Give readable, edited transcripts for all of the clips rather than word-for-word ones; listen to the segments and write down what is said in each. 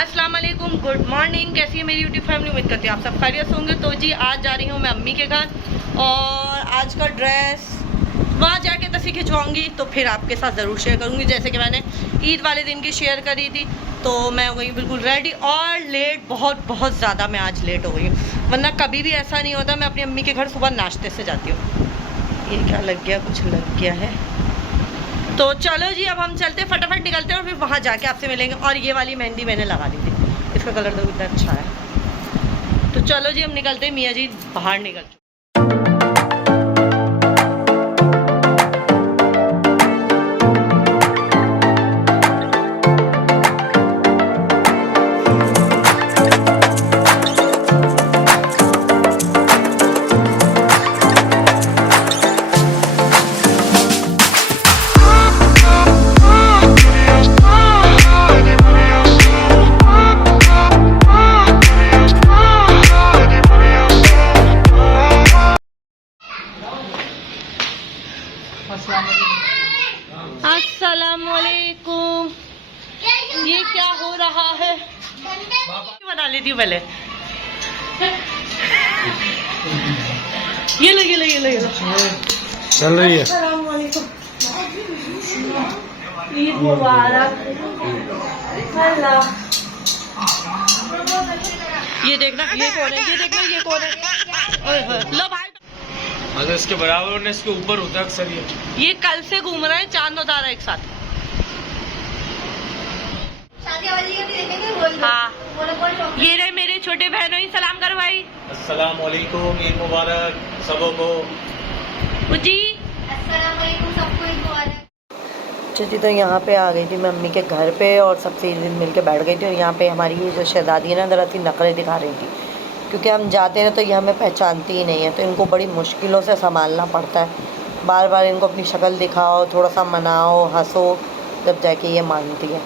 अस्सलाम वालेकुम, good morning. कैसी है मेरी यूट्यूब फैमिली? उम्मीद करती हूँ आप सब खैरियत होंगे। तो जी आज जा रही हूँ मैं अम्मी के घर और आज का ड्रेस वहाँ जाके तस्वीर खिंचवाऊँगी तो फिर आपके साथ ज़रूर शेयर करूँगी, जैसे कि मैंने ईद वाले दिन की शेयर करी थी। तो मैं हो गई बिल्कुल रेडी और लेट, बहुत ज़्यादा मैं आज लेट हो गई हूँ, वरना कभी भी ऐसा नहीं होता। मैं अपनी अम्मी के घर सुबह नाश्ते से जाती हूँ। ये क्या लग गया? कुछ लग गया है। तो चलो जी अब हम चलते, फटाफट निकलते हैं और फिर वहाँ जाके आपसे मिलेंगे। और ये वाली मेहंदी मैंने लगा ली थी, इसका कलर तो कितना अच्छा है। तो चलो जी हम निकलते हैं, मियाँ जी बाहर निकल चुके। अस्सलामुअलैकुम। ये क्या हो रहा है? बना लेती हूँ पहले। ये लो चल रही है। अस्सलामुअलैकुम। ईद मुबारक। ये देखना, ये कौन है? ये देखना, ये कौन है? लो भाई, अगर इसके बराबर होने इसके ऊपर होता है अक्सर ये कल से घूम रहा है चांद और तारा एक साथ। हाँ, ये रहे मेरे छोटे बहनों ही, सलाम करो भाई। अस्सलाम वालेकुम, ईद मुबारक सबों को। जी अस्सलाम वालेकुम, सबको ईद मुबारक। जी तो यहाँ पे आ गई थी मैं अम्मी के घर पे और सबसे इस दिन मिल के बैठ गई थी। और यहाँ पे हमारी ये जो शहजादी है ना, ज़रा सी नखरे दिखा रही थी, क्योंकि हम जाते हैं तो ये हमें पहचानती ही नहीं है, तो इनको बड़ी मुश्किलों से संभालना पड़ता है। बार बार इनको अपनी शक्ल दिखाओ, थोड़ा सा मनाओ, हंसो, जब जाके ये मानती है।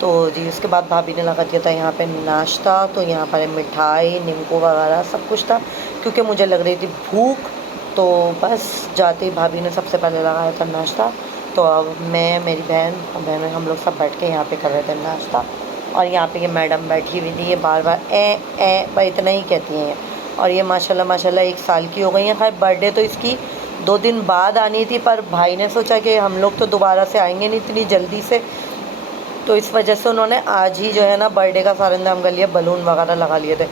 तो जी उसके बाद भाभी ने लगा दिया था यहाँ पे नाश्ता। तो यहाँ पर मिठाई, नींबू वगैरह सब कुछ था, क्योंकि मुझे लग रही थी भूख। तो बस जाते ही भाभी ने सबसे पहले लगाया था नाश्ता। तो अब मैं, मेरी बहन हम लोग सब बैठ के यहाँ पे कर रहे थे नाश्ता। और यहाँ पे ये मैडम बैठी हुई थी, ये बार बार बस इतना ही कहती हैं। और ये माशाल्लाह 1 साल की हो गई है। खैर बर्थडे तो इसकी 2 दिन बाद आनी थी, पर भाई ने सोचा कि हम लोग तो दोबारा से आएंगे नहीं इतनी जल्दी से, तो इस वजह से उन्होंने आज ही जो है ना बर्थडे का सारा इंतजाम कर लिया, बलून वगैरह लगा लिए थे।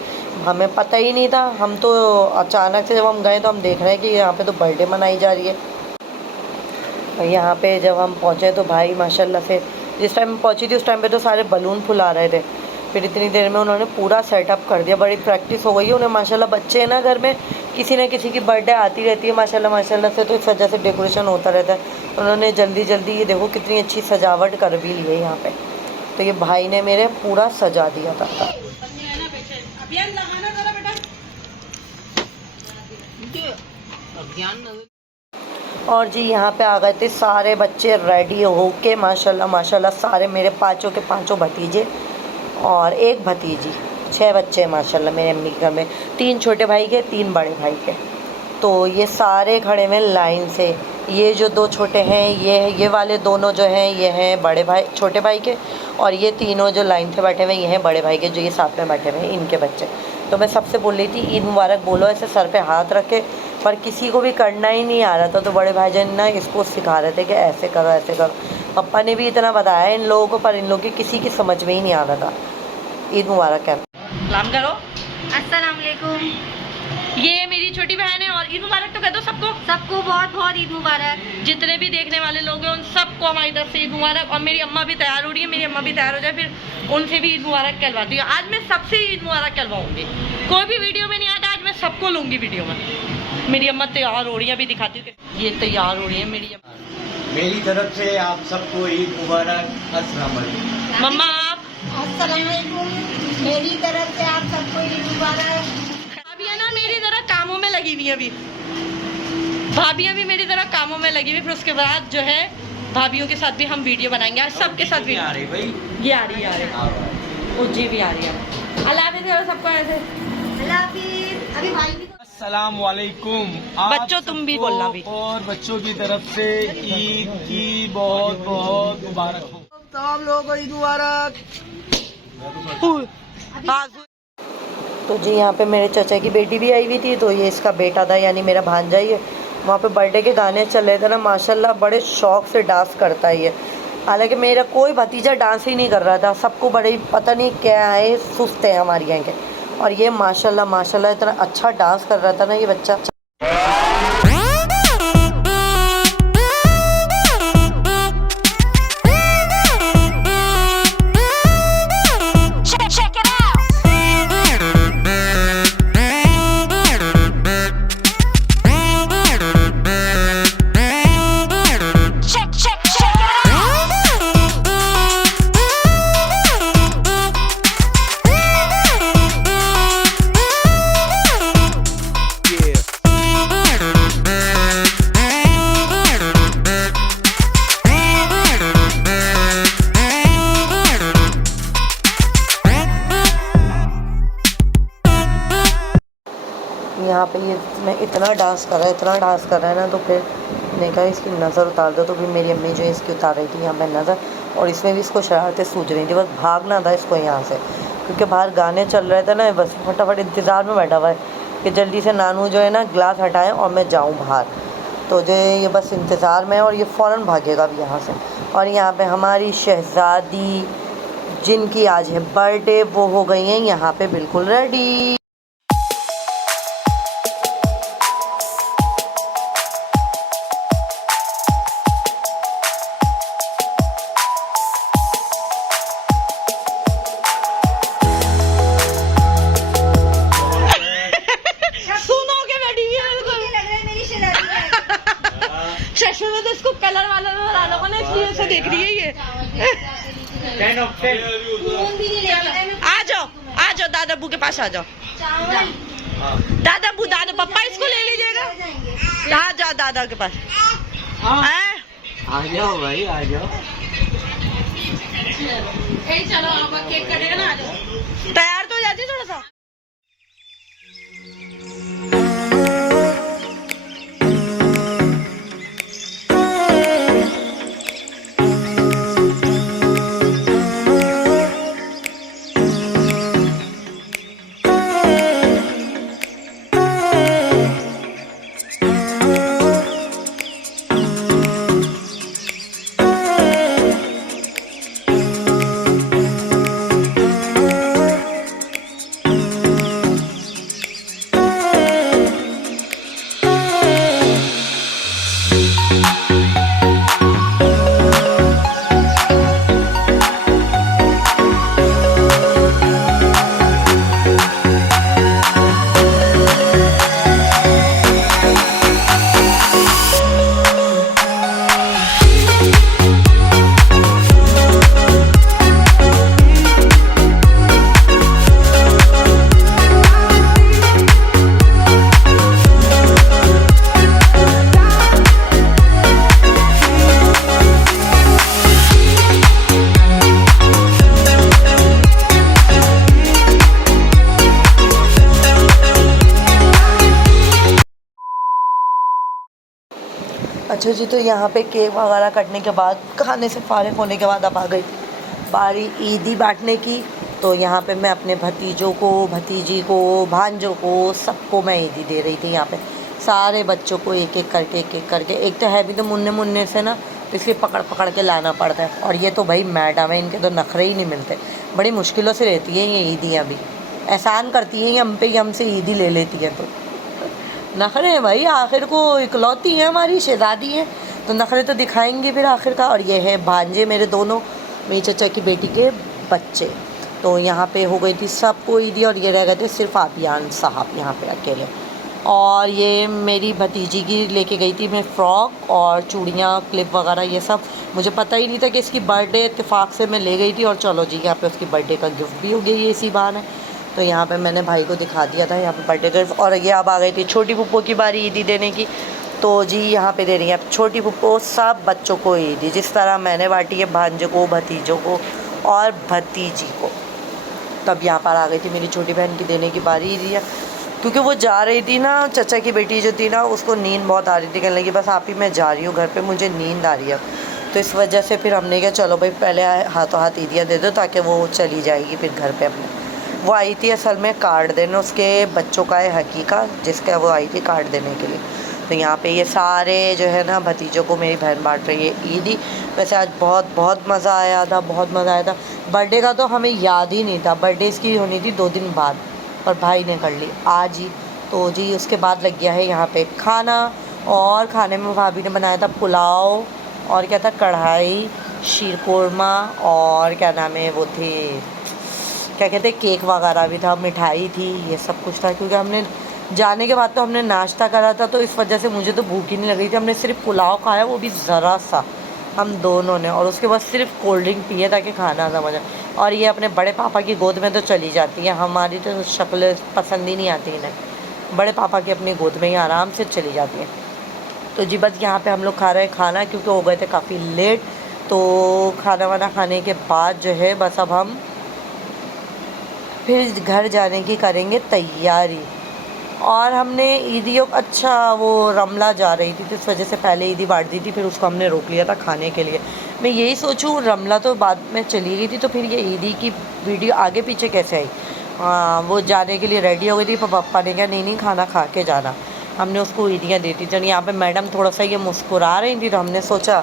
हमें पता ही नहीं था, हम तो अचानक से जब हम गए तो हम देख रहे हैं कि यहाँ पे तो बर्थडे मनाई जा रही है। और यहाँ पे जब हम पहुँचे तो भाई माशाल्लाह से, जिस टाइम में पहुँची थी उस टाइम पे तो सारे बलून फुला रहे थे। फिर इतनी देर में उन्होंने पूरा सेटअप कर दिया, बड़ी प्रैक्टिस हो गई है उन्हें माशाल्लाह। बच्चे हैं ना घर में, किसी न किसी की बर्थडे आती रहती है माशाल्लाह से, तो इस वजह से डेकोरेशन होता रहता है। उन्होंने जल्दी ये देखो कितनी अच्छी सजावट कर भी ली है यहाँ पे। तो ये भाई ने मेरे पूरा सजा दिया था। और जी यहाँ पे आ गए थे सारे बच्चे रेडी होके माशाल्लाह सारे, मेरे पाँचों के पाँचों भतीजे और एक भतीजी, 6 बच्चे माशाल्लाह मेरे अम्मी के घर में। 3 छोटे भाई के, 3 बड़े भाई के। तो ये सारे खड़े हुए लाइन से। ये जो 2 छोटे हैं, ये वाले दोनों जो हैं ये हैं बड़े भाई, छोटे भाई के। और ये तीनों जो लाइन से बैठे हुए ये हैं बड़े भाई के, जो ये साथ में बैठे हुए हैं इनके बच्चे। तो मैं सबसे बोल रही थी ईद मुबारक बोलो, ऐसे सर पे हाथ रखे, पर किसी को भी करना ही नहीं आ रहा था। तो बड़े भाईजान ना इसको सिखा रहे थे कि ऐसे करो ऐसे करो। पापा ने भी इतना बताया इन लोगों को, पर इन लोगों की किसी की समझ में ही नहीं आ रहा था। ईद मुबारक कह सलाम करो। अस्सलाम वालेकुम। ये मेरी छोटी बहन है और ईद मुबारक तो कह दो सबको। सबको बहुत ईद मुबारक। जितने भी देखने वाले लोग हैं उन सबको हमारी तरफ से ईद मुबारक। और मेरी अम्मा भी तैयार हो रही है, मेरी अम्मा भी तैयार हो जाए, फिर उनसे भी ईद मुबारक कहलवाती हूँ। आज मैं सबसे ईद मुबारक कहलवाऊँगी, कोई भी वीडियो में नहीं आता, आज मैं सबको लूँगी वीडियो में। मेरी अम्मा तैयार हो रही है, अभी दिखाती हूँ। ये तैयार हो रही है मेरी अम्मा। मेरी तरफ से आप सबको ईद मुबारक। अस्सलाम वालेकुम। मम्मा आप? अस्सलाम वालेकुम। मेरी तरफ से आप सबको ईद मुबारक। अभी है ना मेरी तरह कामों में लगी हुई, अभी भाभियाँ भी मेरी तरह कामों में लगी हुई। फिर उसके बाद जो है भाभियों के साथ भी हम वीडियो बनाएंगे। आज सबके साथ भी आ रही भाई, ये आ रही है, वो जी भी आ रही है। अल्लाह हाफिज़ करो सबको ऐसे। अल्लाह हाफिज़। अभी भाई भी अस्सलाम वालेकुम। बच्चों तुम भी बोलना भी। और बच्चों की तरफ से ईद की बहुत मुबारक हो। तमाम लोगों को ईद मुबारक। तो जी यहाँ पे मेरे चाचा की बेटी भी आई हुई थी, तो ये इसका बेटा था यानी मेरा भांजा ही है। वहाँ पे बर्थडे के गाने चल रहे थे ना, माशाल्लाह बड़े शौक़ से डांस करता है ये। हालांकि मेरा कोई भतीजा डांस ही नहीं कर रहा था, सबको बड़े पता नहीं क्या है, सुस्त है हमारी यहाँ के। और ये माशाल्लाह माशाल्लाह इतना अच्छा डांस कर रहा था ना ये बच्चा। यहाँ पे ये मैं इतना डांस कर रहा है ना, तो फिर मैंने कहा इसकी नज़र उतार दो। तो फिर मेरी अम्मी जो है इसकी उतार रही थी यहाँ पे नज़र, और इसमें भी इसको शरारतें सूझ रही थी, बस भागना था इसको यहाँ से, क्योंकि बाहर गाने चल रहे थे ना। बस फटाफट इंतज़ार में बैठा हुआ है कि जल्दी से नानू जो है ना गिलास हटाएं और मैं जाऊँ बाहर। तो जो है ये बस इंतज़ार में है, और ये फ़ौरन भागेगा अब यहाँ से। और यहाँ पर हमारी शहज़ादी जिनकी आज है बर्थडे, वो हो गई हैं यहाँ पर बिल्कुल रेडी। चश्मे में तो इसको कलर वाला नजर आ रहा है, इसलिए ऐसे देख रही है ये। 10 of 10। आ जाओ दादा अब्बू के पास आ जाओ। दादा अब्बू दादा पप्पा इसको ले लीजिएगा। आ जाओ दादा के पास। आ जाओ भाई आ जाओ। चलो अब केक कटेगा ना, आ जाओ। तैयार तो हो जाती थोड़ा सा। अच्छा जी, तो यहाँ पे केक वगैरह कटने के बाद, खाने से फारिग होने के बाद अब आ गई बारी ईदी बांटने की। तो यहाँ पे मैं अपने भतीजों को, भतीजी को, भांजों को, सबको मैं ईदी दे रही थी। यहाँ पे सारे बच्चों को एक एक करके एक तो है भी तो मुन्ने से ना, तो इसलिए पकड़ पकड़ के लाना पड़ता है। और ये तो भाई मैडम है, इनके तो नखरे ही नहीं मिलते, बड़ी मुश्किलों से रहती हैं ये ईदियाँ भी। एहसान करती हैं हम पे, हमसे ईदी ले लेती हैं, तो नखरे हैं भाई, आखिर को इकलौती है हमारी शहज़ादी है, तो नखरे तो दिखाएंगे फिर आखिर का। और ये है भांजे मेरे दोनों, मेरी चचा की बेटी के बच्चे। तो यहाँ पे हो गई थी सबको ईदी, और ये रह गए थे सिर्फ आबियान साहब यहाँ पे अकेले। और ये मेरी भतीजी की लेके गई थी मैं फ़्रॉक और चूड़ियाँ, क्लिप वगैरह, ये सब मुझे पता ही नहीं था कि इसकी बर्थडे, इत्तेफाक से मैं ले गई थी। और चलो जी, यहाँ पे उसकी बर्थडे का गिफ्ट भी हो गया ये इसी बहाने। तो यहाँ पे मैंने भाई को दिखा दिया था यहाँ पे बर्थडे गिफ्ट। और ये अब आ गई थी छोटी पुप्पो की बारी ईदी देने की। तो जी यहाँ पे दे रही है छोटी पुप्पो सब बच्चों को ईदी, जिस तरह मैंने बांटी है भांजे को, भतीजों को और भतीजी को। तब यहाँ पर आ गई थी मेरी छोटी बहन की देने की बारी ईदी है, क्योंकि वो जा रही थी ना, चचा की बेटी जो थी ना, उसको नींद बहुत आ रही थी, कहने लगी बस आप ही मैं जा रही हूँ घर पे, मुझे नींद आ रही है। तो इस वजह से फिर हमने कहा चलो भाई पहले हाथों हाथ ईदियाँ दे दो ताकि वो चली जाएगी फिर घर पे अपने। वो आई थी असल में कार्ड देने, उसके बच्चों का है हकीका जिसका वो आई थी कार्ड देने के लिए। तो यहाँ पे ये सारे जो है ना भतीजों को मेरी बहन बांट रही है ईदी। वैसे आज बहुत बहुत मज़ा आया था, बहुत मज़ा आया था। बर्थडे का तो हमें याद ही नहीं था, बर्थडे इसकी होनी थी 2 दिन बाद और भाई ने कर ली आज ही। तो जी उसके बाद लग गया है यहाँ पे खाना, और खाने में भाभी ने बनाया था पुलाव और क्या था, कढ़ाई, शीर कोरमा और क्या नाम है वो थे, क्या कहते हैं, केक वगैरह भी था, मिठाई थी, ये सब कुछ था। क्योंकि हमने जाने के बाद तो हमने नाश्ता करा था तो इस वजह से मुझे तो भूख ही नहीं लग रही थी। हमने सिर्फ पुलाव खाया, वो भी ज़रा सा हम दोनों ने, और उसके बाद सिर्फ कोल्ड ड्रिंक पिए ताकि खाना समझ आए। और ये अपने बड़े पापा की गोद में तो चली जाती है, हमारी तो शक्ल पसंद ही नहीं आती इन्हें। बड़े पापा की अपनी गोद में ही आराम से चली जाती हैं। तो जी बस यहाँ पे हम लोग खा रहे हैं खाना, क्योंकि हो गए थे काफ़ी लेट। तो खाना वाना खाने के बाद जो है बस अब हम फिर घर जाने की करेंगे तैयारी। और हमने ईदियों, अच्छा वो रमला जा रही थी तो इस वजह से पहले ईदी बांट दी थी, फिर उसको हमने रोक लिया था खाने के लिए। मैं यही सोचूं रमला तो बाद में चली गई थी तो फिर ये ईदी की वीडियो आगे पीछे कैसे आई। वो जाने के लिए रेडी हो गई थी, पर पापा ने कहा नहीं खाना खा के जाना। हमने उसको ईदियाँ दी थी। तो यहाँ पे मैडम थोड़ा सा ये मुस्कुरा रही थी तो हमने सोचा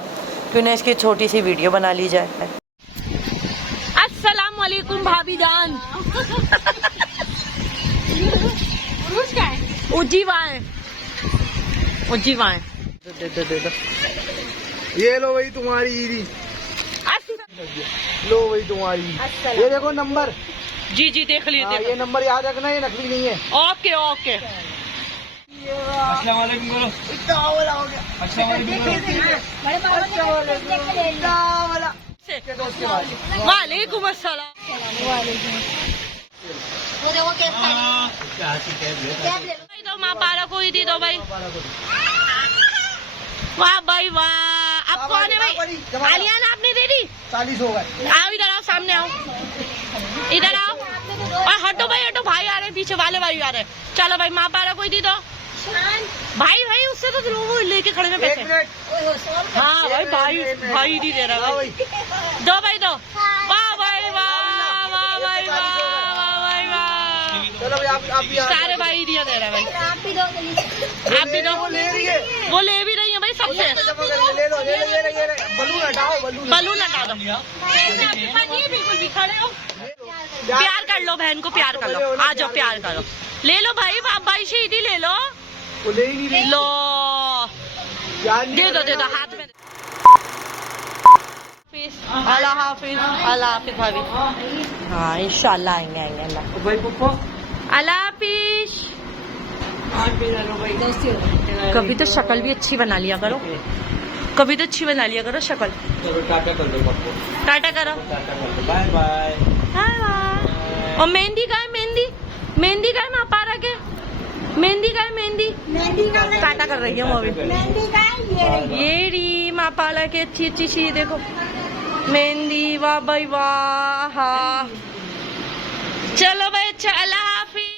क्यों ना इसकी छोटी सी वीडियो बना ली जाए। अस्सलाम वालेकुम भाभी जान। उजीवाएं दे। ये लो भाई तुम्हारी ईदी, लो भाई तुम्हारी। ये देखो नंबर। जी जी देख लीजिए। ये नंबर याद रखना, ये नकली नहीं है। Okay okay. अस्सलाम वालेकुम बोलो। अस्सलाम वालेकुम। वालेकुम अस्सलाम। दो माँ पारा को ही दी दो भाई। वाह भाई वाह। अब कौन है भाई? आलियाना आपने दे दी? 40 हो गए। आओ इधर आओ, सामने आओ, इधर आओ। और हटो भाई हटो, भाई आ रहे हैं, पीछे वाले भाई आ रहे हैं। चलो भाई माँ पारा को ही दी दो। भाई उससे तो वो लेके खड़े में पैसे। हाँ भाई भाई नहीं दे रहा भाई। दो भाई दो। वाह भाई वाह, वाह भाई वाह, वाह भाई वाह। चलो भाई आप भी सारे भाई दिया दे रहा है भाई। आप भी दो। वो ले रही है, वो ले भी रही है भाई सबसे। ले लो बलून हटाओ, बलून हटा दो। बिल्कुल भी खड़े हो, प्यार कर लो बहन को, प्यार कर लो, आ जाओ प्यार करो। ले लो भाई, भाई शहीदी ले लो। ले ही नहीं लो दे दो हाथ में। अल्लाह हाफिज भाभी। हाँ इंशाल्लाह आएंगे अल्लाह। भाई पप्पा अल्लाह हाफिज। कभी तो शक्ल भी अच्छी बना लिया करो, कभी तो अच्छी बना लिया करो शक्ल। चलो टाटा कर दो पप्पो। टाटा करो, बाय बाय। Bye bye. और मेहंदी का है, मेहंदी का है माँ पारा के, मेहंदी का है, मेहंदी टाटा कर रही है वो अभी। मेहंदी का ये री माँ पाला के अच्छी सी देखो मेहंदी। वाह भाई वाह। हाँ चलो भाई, अच्छा अल्लाह हाफिज।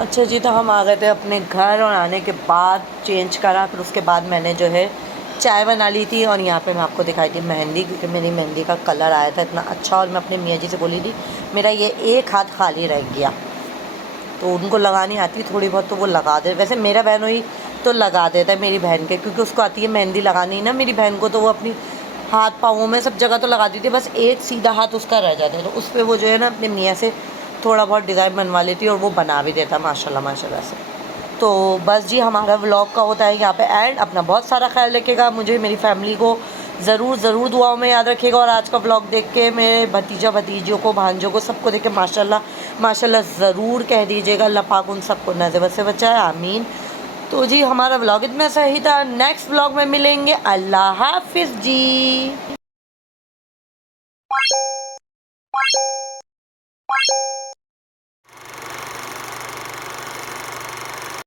अच्छा जी, तो हम आ गए थे अपने घर और आने के बाद चेंज करा, फिर उसके बाद मैंने जो है चाय बना ली थी। और यहाँ पे मैं आपको दिखाई थी मेहंदी, क्योंकि मेरी मेहंदी का कलर आया था इतना अच्छा। और मैं अपने मियाँ जी से बोली थी मेरा ये एक हाथ खाली रह गया, तो उनको लगानी आती थोड़ी बहुत तो वो लगा दे। वैसे मेरा बहन ही तो लगा देता है मेरी बहन के, क्योंकि उसको आती है मेहंदी लगानी ना मेरी बहन को, तो वो अपनी हाथ पाँवों में सब जगह तो लगा दी थी, बस एक सीधा हाथ उसका रह जाता है। तो उस पर वो जो है ना अपने मियाँ से थोड़ा बहुत डिज़ाइन बनवा लेती और वो बना भी देता माशाल्लाह से। तो बस जी हमारा व्लॉग का होता है यहाँ पे एंड। अपना बहुत सारा ख्याल रखिएगा, मुझे मेरी फैमिली को ज़रूर दुआओं में याद रखिएगा। और आज का व्लॉग देख के मेरे भतीजियों को, भांजों को, सबको देख के माशाल्लाह ज़रूर कह दीजिएगा अल्लाह पाक उन सबको नज़र से बचाए, आमीन। तो जी हमारा व्लॉग इतना सही था। नेक्स्ट व्लॉग में मिलेंगे। अल्लाह हाफिज़ जी।